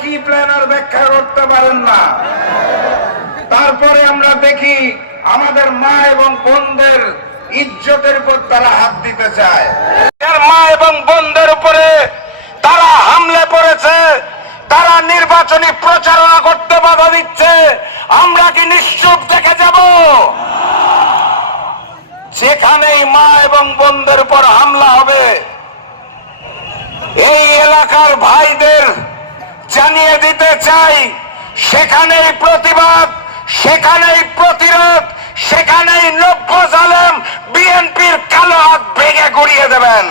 কি প্ল্যানার ব্যাখ্যা করতে পারেন না। তারপরে আমরা দেখি আমাদের মা এবং বোনদের ইজ্জতের উপর তারা হাত দিতে চায়। মা এবং বোনদের উপরে তারা হামলে পড়েছে তারা নির্বাচনী প্রচারণা করতে বাধা দিচ্ছে, আমরা কি নিশ্চুপ দেখে যাব? যেখানেই মা এবং বোনদের উপর হামলা হবে, এই এলাকার ভাইদের জানিয়ে দিতে চাই। সেখানেই প্রতিবাদ, সেখানেই প্রতিরোধ, সেখানেই নব্য জালেম বিএনপির কালো হাত ভেঙে গড়িয়ে দেবেন।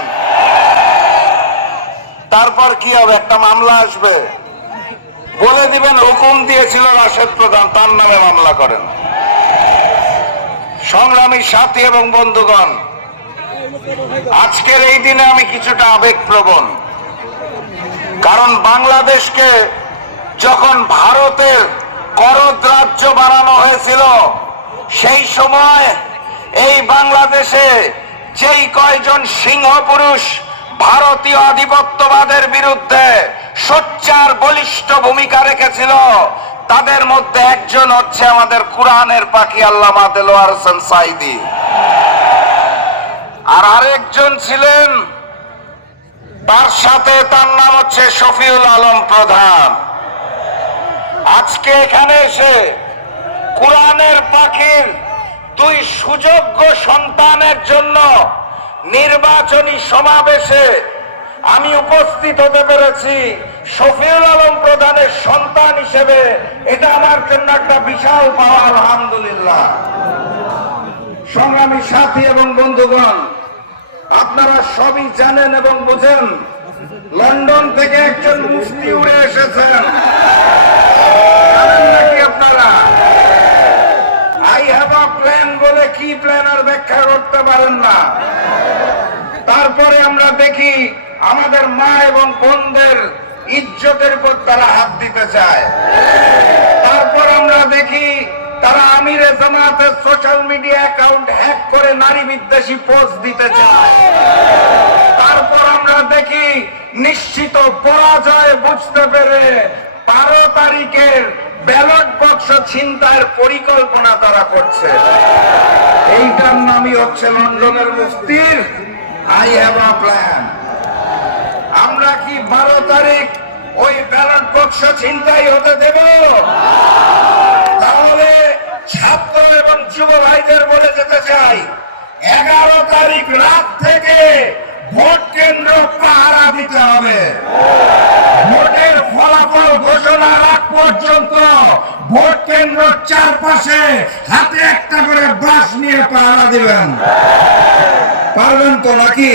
তারপর কি হবে? একটা মামলা আসবে। বলে দিবেন, হুকুম দিয়েছিল রাশেদ প্রধান, তার নামে মামলা করেন। সংগ্রামী সাথী এবং বন্ধুগণ, আজকের এই দিনে আমি কিছুটা আবেগপ্রবণ। কারণ বাংলাদেশকে যখন ভারতের করদ রাজ্য বানানো হয়েছিল, সেই সময় এই বাংলাদেশে যেই কয়জন সিংহ পুরুষ ভারতীয় আধিপত্যবাদের বিরুদ্ধে সোচ্চার, বলিষ্ঠ ভূমিকা রেখেছিল, তাদের মধ্যে একজন হচ্ছে আমাদের কোরআনের পাখি আল্লামা দেলোয়ার হোসেন সাইদি আর আরেকজন ছিলেন তার সাথে তার নাম হচ্ছে শফিউল আলম প্রধান। আজকে এখানে এসে কোরআনের পাখির দুই সুযোগ্য সন্তানের জন্য নির্বাচনী সমাবেশে আমি উপস্থিত হতে পেরেছি। শফিউল আলম প্রধানের সন্তান হিসেবে এটা আমার জন্য একটা বিশাল পাওয়া, আলহামদুলিল্লাহ। সংগ্রামী সাথী এবং বন্ধুগণ আপনারা সবই জানেন এবং বুঝেন, লন্ডন থেকে একজন মুফতি উড়ে এসেছেন। আপনারা? আই প্ল্যান বলে কি প্ল্যান আর ব্যাখ্যা করতে পারেন না। তারপরে আমরা দেখি আমাদের মা এবং বোনদের ইজ্জতের উপর তারা হাত দিতে চায়। তারপর আমরা দেখি তারা আমিরে জামাতের সোশ্যাল মিডিয়া অ্যাকাউন্ট হ্যাক করে নারী বিদ্বেষী পোস্ট দিতে চায়। তারপর আমরা দেখি নিশ্চিত পরাজয় বুঝতে পেরে বারো তারিখের ব্যালট বক্স ছিনতাইয়ের পরিকল্পনা তারা করছে। এইটার নামই হচ্ছে লন্ডনের মুফতির আই হ্যাভ আ প্ল্যান আমরা কি বারো তারিখ ওই ব্যালট বক্স ছিনতাই হতে দেব? যুব ভাইদের বলে যেতে চাই, এগারো তারিখ রাত থেকে ভোট কেন্দ্র পাহারা দিতে হবে। ভোটের ফলাফল ঘোষণার আগ পর্যন্ত ভোট কেন্দ্র চারপাশে হাতে একটা করে বাস নিয়ে পাহারা দিবেন। পারবেন তো নাকি?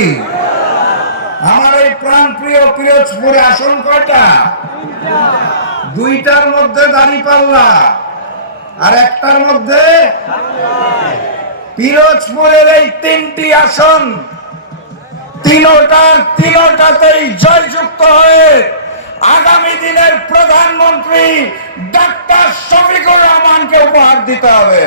আমার এই প্রাণ প্রিয় পিরোজপুরে আসন কয়টা? দুইটার মধ্যে দাড়ি পাল্লা আর একটার মধ্যে পিরোজপুরের এই তিনটি আসন, তিনোটার তিনোটাতেই জয়যুক্ত হয়ে আগামী দিনের প্রধানমন্ত্রী ডাক্তার শফিকুর রহমানকে উপহার দিতে হবে।